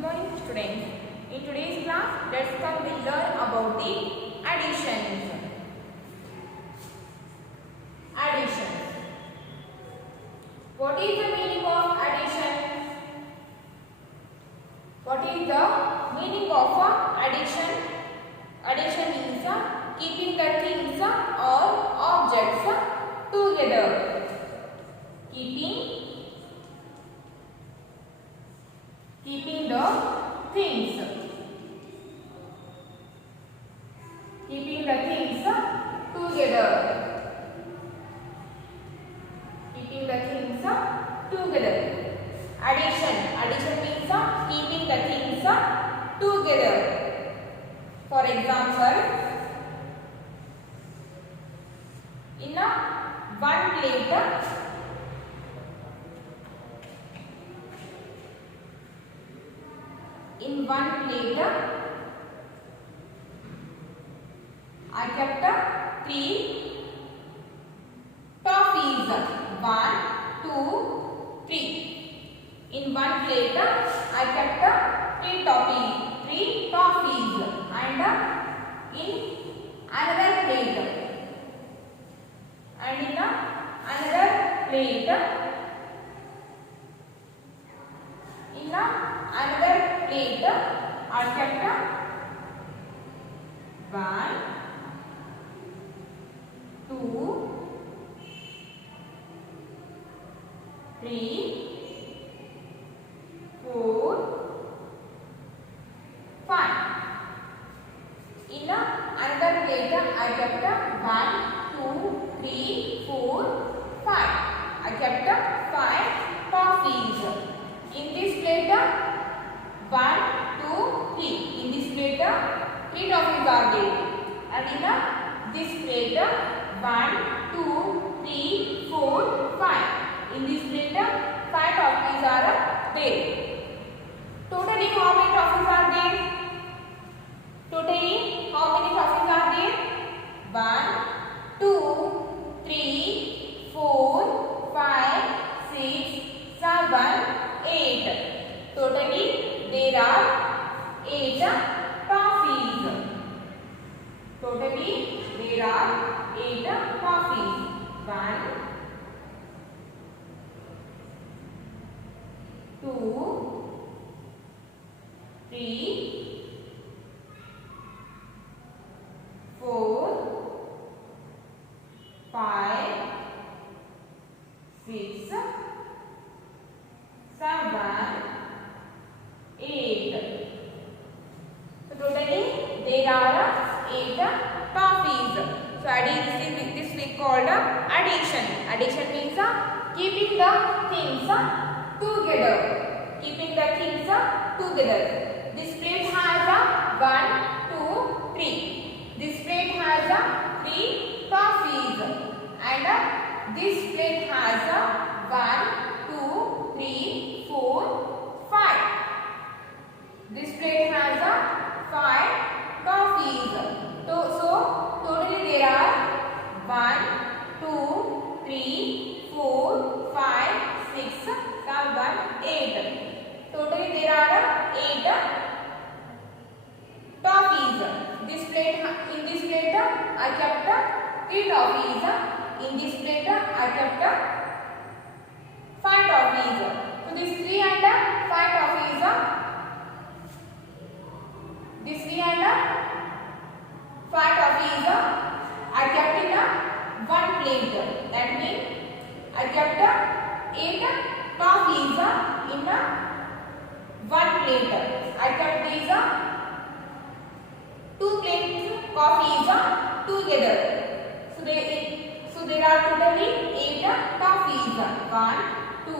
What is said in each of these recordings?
morning students. In today's class, let's come to learn about the additions. Additions. What is the meaning of addition? What is the meaning of addition? Addition means keeping the things or objects together. Keeping the things. Keeping the things together. Keeping the things together. Addition. Addition means keeping the things together. For example, in one plate, I kept 3 toffees. 1, 2, 3. In one plate, I kept 3 toffees. And in another plate, I kept 1, 2, 3, 4, 5. In another plate, I kept 1, 2, 3, 4, 5. I kept 5 toffees. In this plate, 1, 2, 3. In this plate, 3 toffees are there. And in this plate, 1, 2, 3, 4, 5. In this plate, 5 toffees are there. Totally, how many toffees are there? Totally, how many toffees are there? 1, 2, 3, 4, 5, 6, 7, 8. Totally, there are 8 toffees. Totally, there are 8 toffees. 1, 2, 3, 4, 5, 6, 7, 8. So totally there are 8 toffees. So this we called addition. Addition means keeping the things together. Keeping the things together. This plate has 1, 2, 3. This plate has 3 toffees. And this plate has 1, 2, 3, 4, 5. This plate has 5 toffees. So totally there are 1, 2, 3, 4, 5, 6, 7, 8. Totally there are 8 toffees. In this plate I kept 3 toffees. In this plate I kept 5 toffees. So these 3 and 5 toffees. These 3 and 5 toffees I kept in one plate. That means I kept 8 toffees in one plate. I kept these 2 plates coffees together. So there are totally 8 toffees. 1, 2,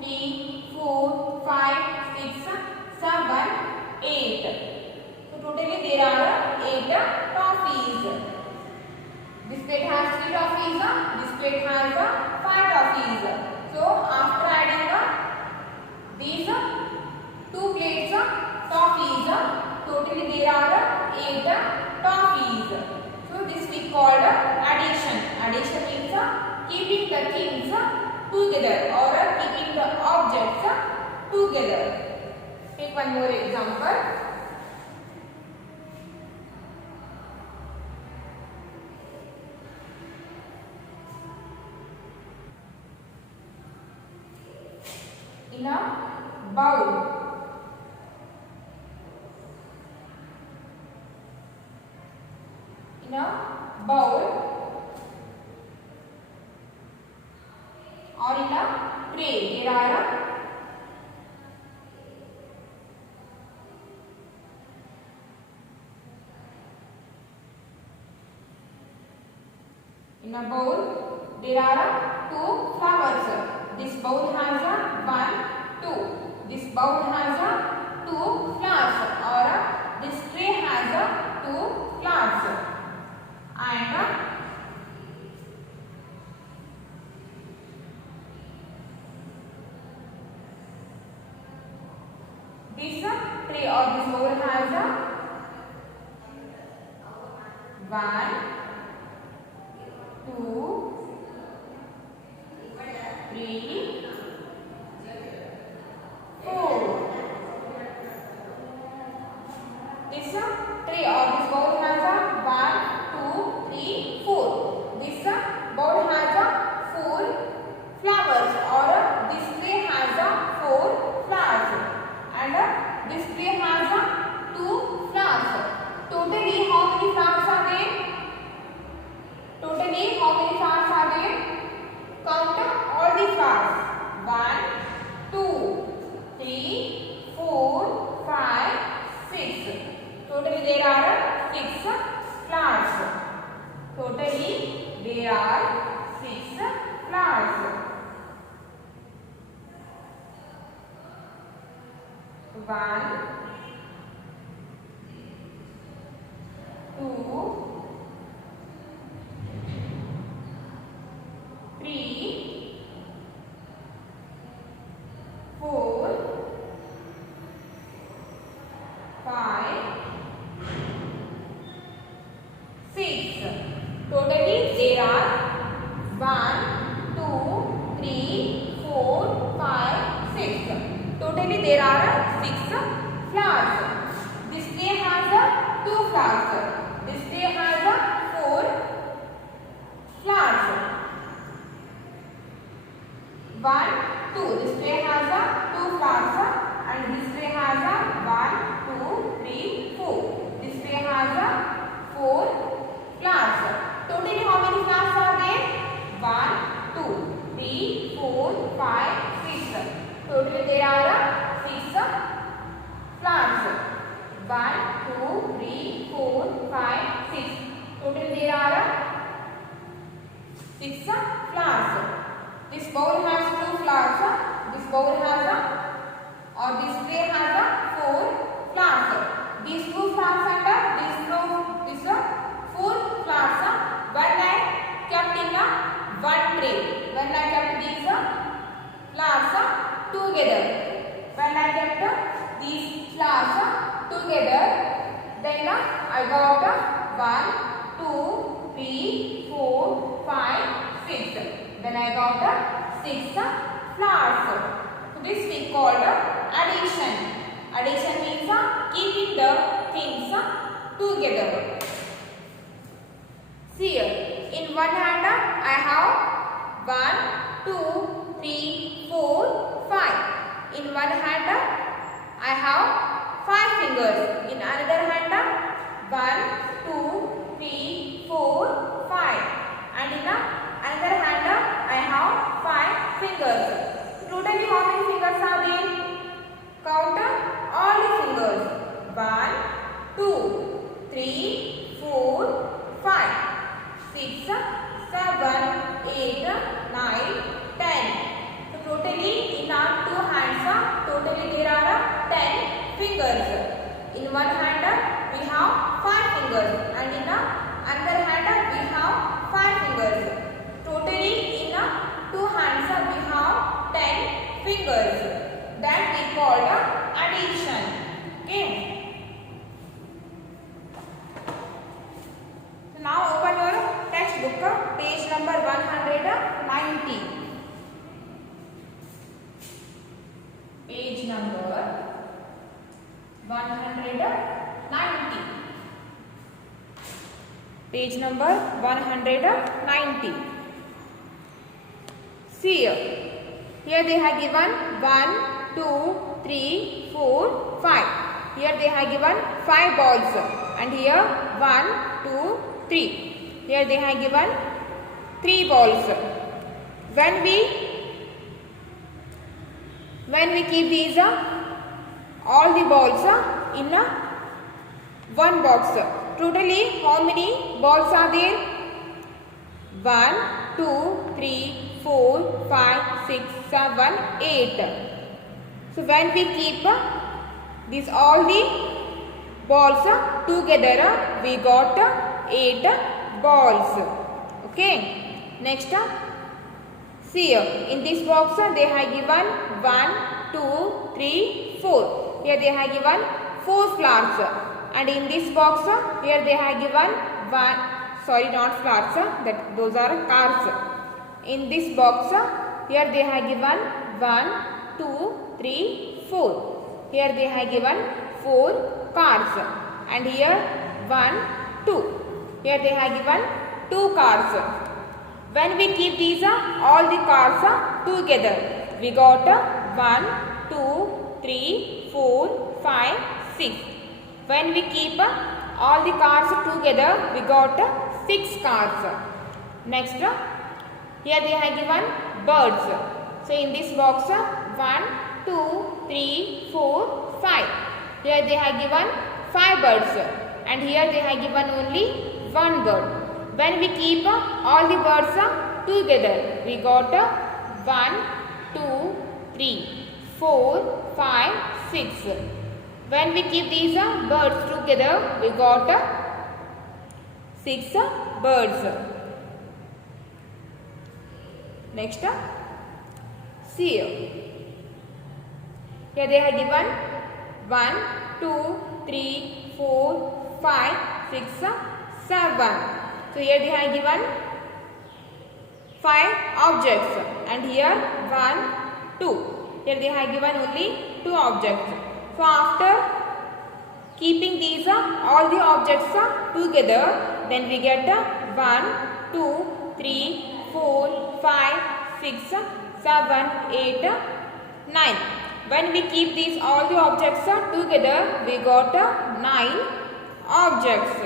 3, 4, 5, 6, 7, 8. So totally there are 8 toffees. This plate has 3 toffees. This plate has 5 toffees. So after adding these 2 plates toffees, totally there are 8 toffees. So this we called addition. Addition means keeping the things together or keeping the objects together. Take one more example. In a bowl. In a bowl or in a tray, there are in a bowl there are two flowers. This bowl has a 1, 2. This bowl has a 2 flowers, or this tray has a 2 flowers. And this tray or this bowl has a 1, 2, 3, 4. This tray or this bowl has a 1, 2, 3, 4. This bowl has a 4 flowers, or this tray has a 4 flowers, and this tray has a 2 flowers. Totally, how many flowers are there? Totally, how many flowers are there? Count all the flowers. 1, 2, 3, 4, 5, 6. Totally, there are 6 flowers. Totally, there are 6 flowers. 1, 2, 3, 4, 5, 6. Totally there are 1, 2, 3, 4, 5, 6. Totally there are 6 flowers. This tray has 2 flowers. This tray has 4 flowers. 1, 2. This tray has 2 flowers, and this tray has 1, 2, 3, 4. This tray has 4 flowers. Totally, how many flowers are there? 1, 2, 3, 4, 5, 6. Totally, there are 6 flowers. 1, 2, 3, 4, 5, 6. Totally, there are 6 flowers. This bowl has 2 flowers. This bowl has or this tray has 4 flowers. These 2 flowers and these 4 flowers, when I kept in one tray. When I kept these flowers together. When I kept these flowers together, then I got 1, 2, 3, 4, 5, 6. Then I got 6 flowers. So this we call addition. Addition means keeping the things together. See here, in one hand I have 1, 2, 3, 4, 5. In one hand I have 5 fingers. In another hand 1, 2, 3, 4, 5. And in another hand I have 5 fingers. Totally, how many fingers are there? Count all the fingers. 1, 2, 3, 4, 5, 6, 7, 8, 9, 10. So totally in our 2 hands, totally there are 10 fingers. In one hand we have 5 fingers, and in another hand we have 5 fingers. Totally in 2 hands we have 10 fingers. That we call addition. Okay. So now open your textbook, page number 190. Page number 190. Page number 190. See here they have given 1, 2, 3, 4, 5. Here they have given 5 balls, and here 1, 2, 3. Here they have given 3 balls. When we keep these all the balls in one box, totally how many balls are there? 1, 2, 3, 4, 5, 6, 7, 8. So when we keep these all the balls together, we got 8 balls. Okay. Next, see here in this box they have given 1, 2, 3, 4. Here they have given 4 flowers, and in this box here they have given not flowers, those are cars. In this box here they have given 1, 2, 3, 4. Here they have given 4 cars, and here 1, 2. Here they have given 2 cars. When we keep these all the cars together, we got 1, 2, 3, 4, 5, 6. When we keep all the cars together, we got 6 cars. Next, here they have given birds. So in this box 1, 2, 3, 4, 5. Here they have given 5 birds, and here they have given only 1 bird. When we keep all the birds together, we got 1, 2, 3, 4, 5, 6. When we keep these birds together, we got 6 birds. Next, see here they have given 1, 2, 3, 4, 5, 6, 7. So here they have given 5 objects, and here 1, 2. Here they have given only 2 objects. So after keeping these all the objects together, then we get 1, 2, 3, 4, 5, 6, 7, 8, 9. When we keep these all the objects together, we got 9 objects.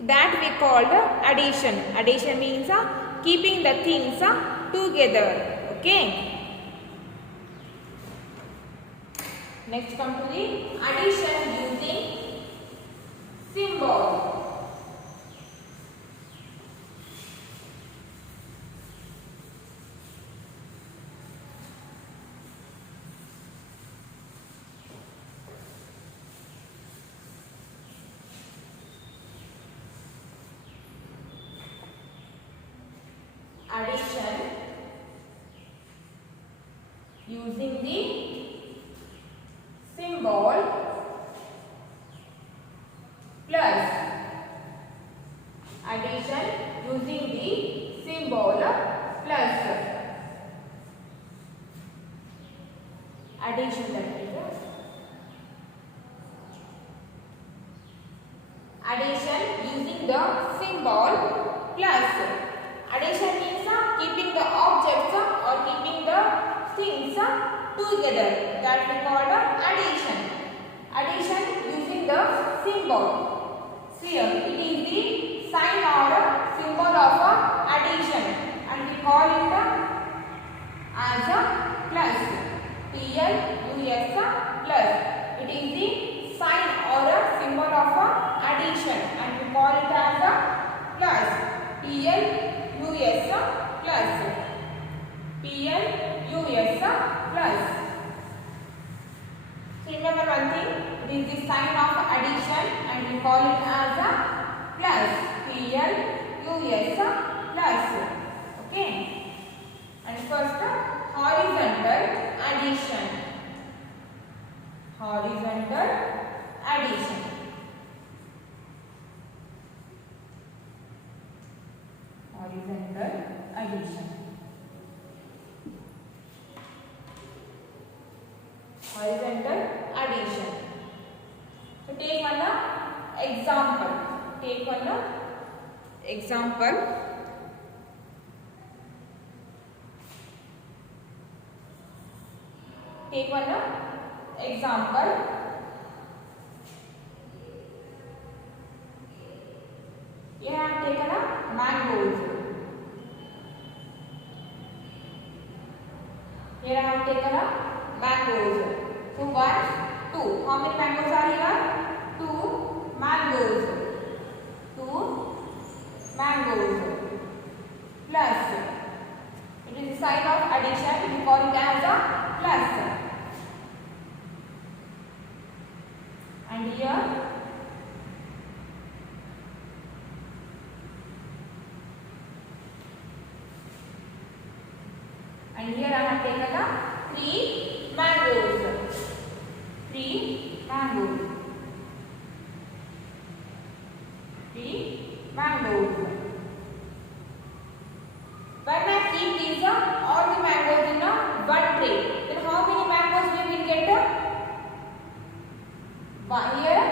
That we called addition. Addition means keeping the things together. Okay. Next, come to the addition using symbol. Addition using the symbol plus. Addition using the symbol plus. Addition, that is addition using the symbol plus. Addition means keeping the objects or keeping the things together. That we call addition. Addition using the symbol. See here, it is the sign or symbol of addition, and we call it as a plus. P-L-U-S plus. It is the sign or a symbol of addition, and we call it as a plus. P-L-U-S plus. P-L-U-S plus. So remember one thing, it is the sign of addition, and we call it as a plus. P-L-U-S plus. Okay. And first, horizontal addition. Horizontal addition. Horizontal addition. Horizontal addition. take one example. Take one example. Take one example. You have taken mangoes. Here I have taken mangoes. So 1, 2. How many mangoes are here? 2 mangoes. 2 mangoes. Plus. It is the sign of addition. We call it as a plus. And here I have taken 3 mangoes. 3 mangoes. 3 mangoes. When I keep these all the mangoes in one tray, then how many mangoes we will get? Here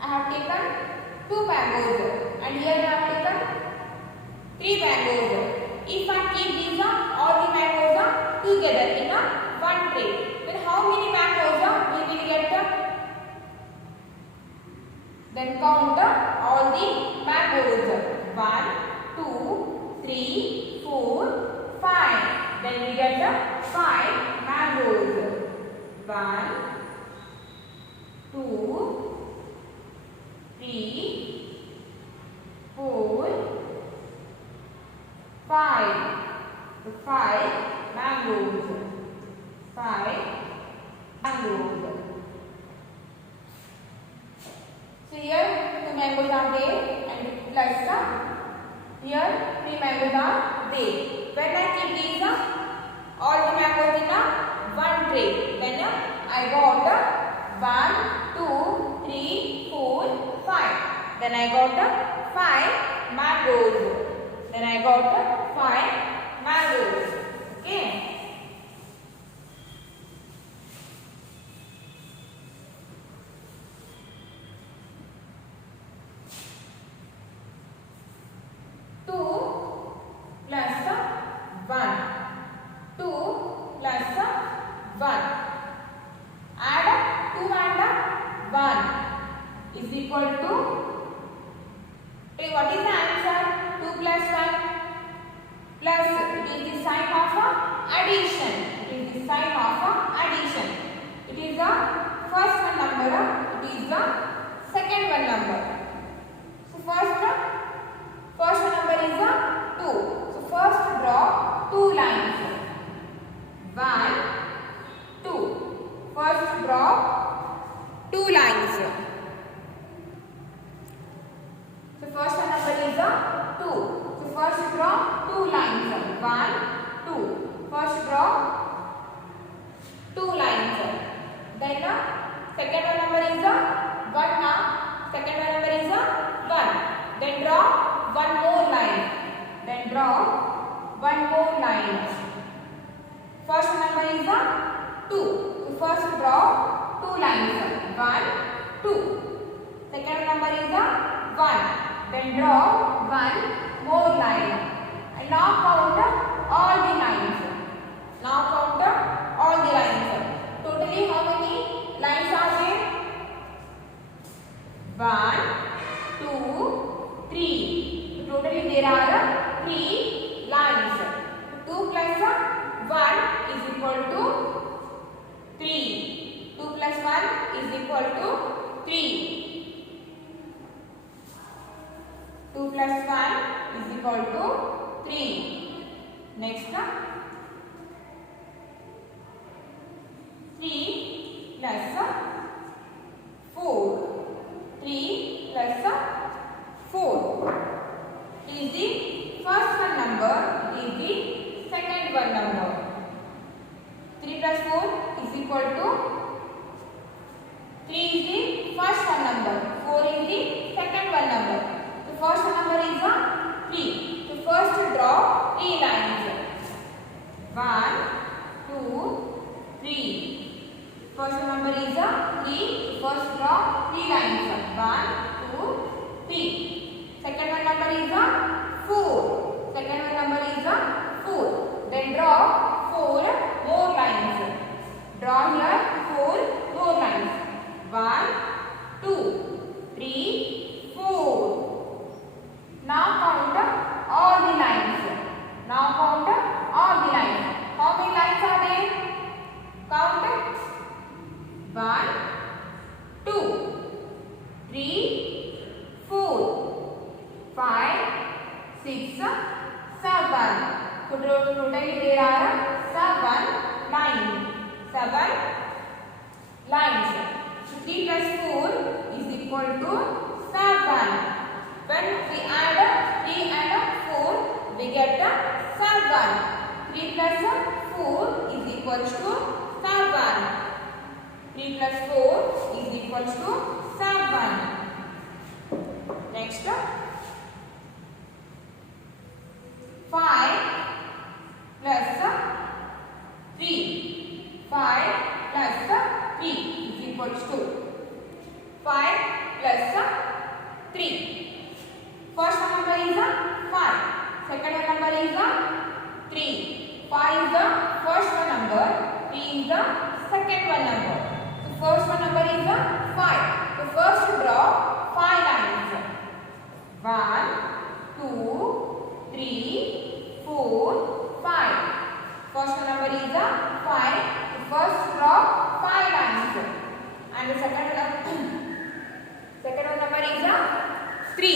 I have taken 2 mangoes and here I have taken 3 mangoes. If I keep these all the mangoes together in one tray, then how many mangoes we will get? Then count all the mangoes. 1, 2, 3, 4, 5. Then we get 5 mangoes. 1, 2, 3, 4, 5. So 5 mangoes. 5 mangoes. So here 2 mangoes are there and plus here 3 mangoes are there. When I keep these all the mangoes in one tray, then I got 1, 2, 3, 4, 5. Then I got 5 mangoes. Then I got 5 mangoes. Okay. Is equal to, what is the answer? 2 plus 1 plus, it is the sign of addition. It is the sign of addition. It is the first one number, it is the second one number. So first one number is 2. So first draw 2 lines. 1, 2. First draw 2 lines. So first one number is 2. So first draw 2 lines. 1, 2. First draw 2 lines. Then second one number is 1. Second one number is 1. Then draw one more line. Then draw one more line. First one number is 2. So first draw 2 lines. 1, 2. Second one number is 1. Then draw one more line. And now count all the lines. Now count all the lines. Totally how many lines are there? 1, 2, 3. So totally there are 3 lines. 2 plus 1 is equal to 3. 2 plus 1 is equal to 3. 2 plus 1 is equal to 3. Next, 3 plus 4. 3 plus 4 is the first one number, is the second one number. 3 plus 4 is equal to 3 is the first one number, 4 is the second one number. The first one number is 3. So first draw 3 lines. 1, 2, 3. First number is a 3. First draw 3 lines. 1, 2, 3. Second one number is a 4. Second one number is a 4. Then draw 4 more lines. Draw here 4 more lines. 1, 2, 3, 4. Now count all the lines. Now count all the lines. How many lines are there? Count. 1, 2, 3, 4, 5, 6, 7. Totally there are 7 lines. 7 lines. So 3 plus 4 is equal to 7. When we add 3 and 4, we get 7. 3 plus 4 is equal to 7. 3 plus 4 is equal to 7. Next, 5 plus 3. 5 plus 3 is equal to 5 plus 3. First number is 5. Second number is 3. 5 is the first one number. 3 is the second one number. So first one number is 5. So first draw 5 lines. 1, 2, 3, 4, 5. First one number is 5. So first draw 5 lines. And the second one number is 3.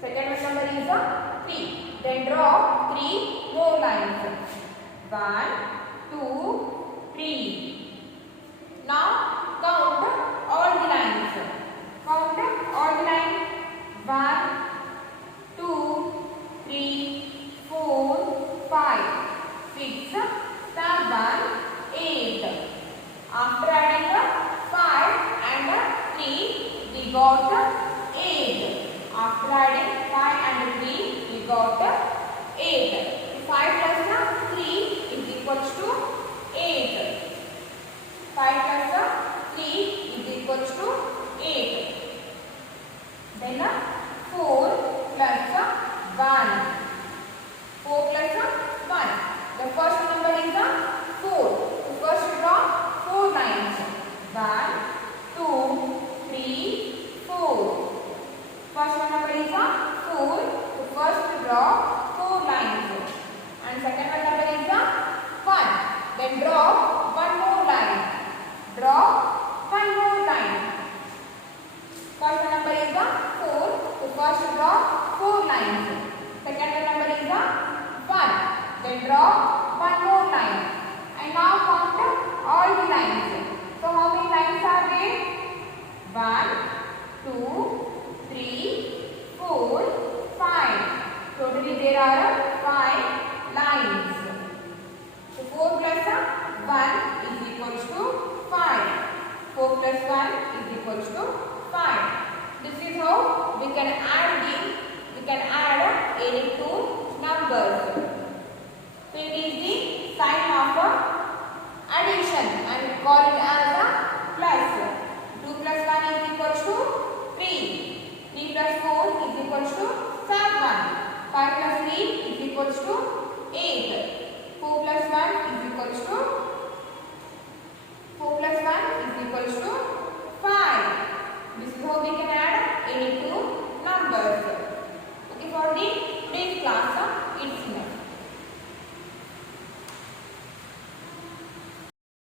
Second one number is 3. Then draw 3 more lines. 1, 2, 3. Now count all the lines. Count all the lines. 1, 2, 3, 4, 5, 6, 7, 8. After adding 5 and 3, we got 8. After adding 5 and 3, we got 8. 5 plus 3 is equal to 8. 5 plus 3 is equal to 8. Then 4 plus 1. 4 plus 1. The first number is 4. The first draw 4 lines. 1, 2, 3, 4. First one number is 4. So first draw 4 lines. And second one number is 1. Then draw 1 more line. Draw 1 more line. First one number is 4. So first draw 4 lines. Second one number is 1. Then draw 1 more line. And now count all the lines. So how many lines are there? 1, 2, 3, 4, 5. Totally there are 5